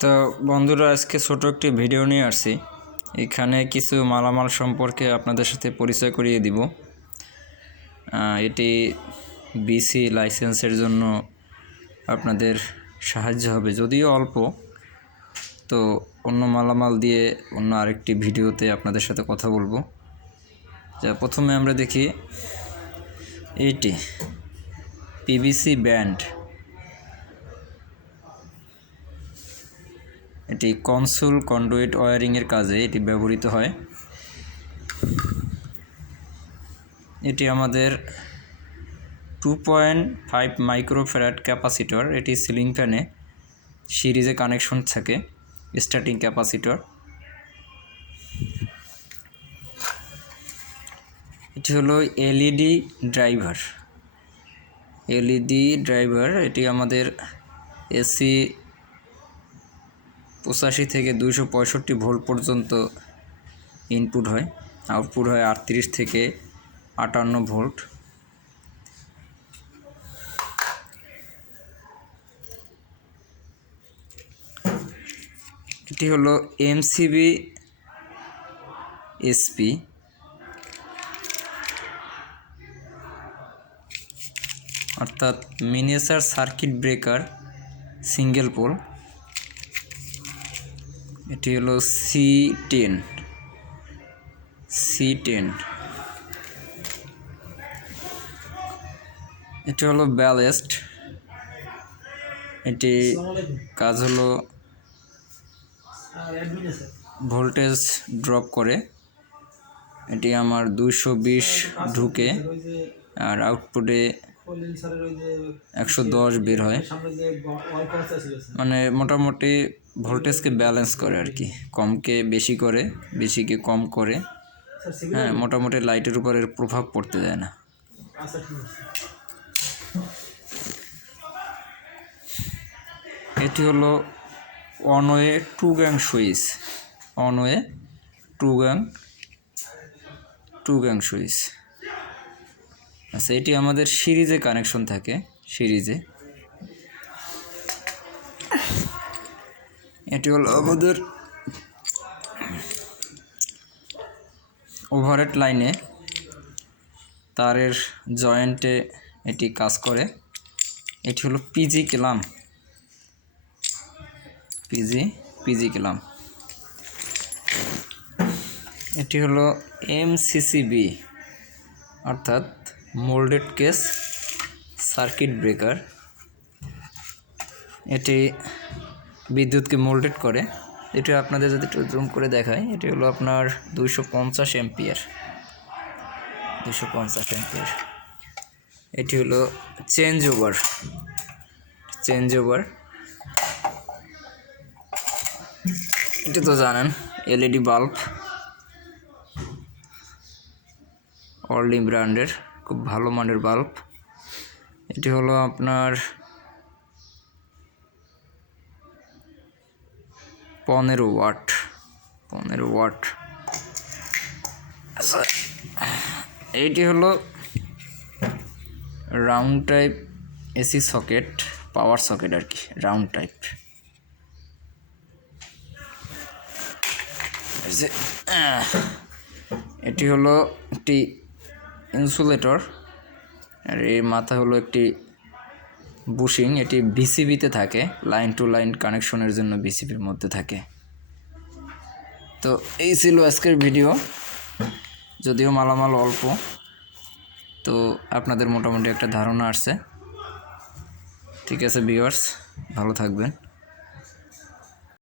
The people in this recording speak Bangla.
তো বন্ধুরা, আজকে ছোট একটি ভিডিও নিয়ে আসছি। এখানে কিছু মালামাল সম্পর্কে আপনাদের সাথে পরিচয় করিয়ে দিব। এটি বিসি লাইসেন্সের জন্য আপনাদের সাহায্য হবে, যদিও অল্প। তো অন্য মালামাল দিয়ে অন্য আরেকটি ভিডিওতে আপনাদের সাথে কথা বলবো। যা প্রথমে আমরা দেখি এইটি পিভিসি ব্যান্ড। এটি কনসোল কন্ডুইট ওয়্যারিংয়ের কাজে এটি ব্যবহৃত হয়। এটি আমাদের 2.5 মাইক্রোফ্যারাড ক্যাপাসিটর। এটি সিলিং ফ্যানে সিরিজে কানেকশন থাকে, স্টার্টিং ক্যাপাসিটর। এটি হলো এলইডি ড্রাইভার। এটি আমাদের এসি 85 থেকে 265 ভোল্ট পর্যন্ত ইনপুট হয়, আউটপুট হয় 38 থেকে 58 ভোল্ট। এটি হলো এমসিবি এসপি। অর্থাৎ miniature circuit breaker single pole. এটি হলো C10। এটি হলো ব্যালেস্ট। এটি কাজ হলো ভোল্টেজ ড্রপ করে। এটি আমার 220 ঢুকে আর আউটপুটে 110 বের হয়, মানে মোটামুটি ভোল্টেজকে ব্যালেন্স করে আর কি। কমকে বেশি করে, বেশিকে কম করে। হ্যাঁ, মোটামুটি লাইটের উপর এর প্রভাব পড়তে দেয় না। এটি হলো one way 2 gang switch. One way 2 gang switch. আচ্ছা, এটি আমাদের সিরিজে কানেকশন থাকে, সিরিজে। এটি হলো আমাদের ওভারহেড লাইনে তারের জয়েন্টে এটি কাজ করে। এটি হলো পিজি ক্ল্যাম্প। PG clamp. এটি হলো এমসিসিবি, অর্থাৎ মোল্ডেড কেস সার্কিট ব্রেকার। এটি বিদ্যুৎকে মোল্ডেড করে। এটি আপনাদের যদি একটু জুম করে দেখায়, এটি হলো আপনার 250 এম্পিয়ার। এটি হলো চেঞ্জ ওভার। এটা তো জানেন, এলইডি বাল্ব, অর্লি ব্র্যান্ডের, খুব ভালো মানের বাল্ব। এটি হলো আপনার 15 ওয়াট। এইটি হলো round type AC socket, power socket আর কি, রাউন্ড টাইপ। এটি হলো একটি ইনসুলেটর, আর এর মাথা হলো একটি বুশিং। এটি বিসিবিতে থাকে, লাইন টু লাইন কানেকশনের জন্য বিসিবির মধ্যে থাকে। তো এই ছিল আজকের ভিডিও, যদিও মালামাল অল্প। তো আপনাদের মোটামুটি একটা ধারণা আসছে। ঠিক আছে ভিউয়ার্স, ভালো থাকবেন।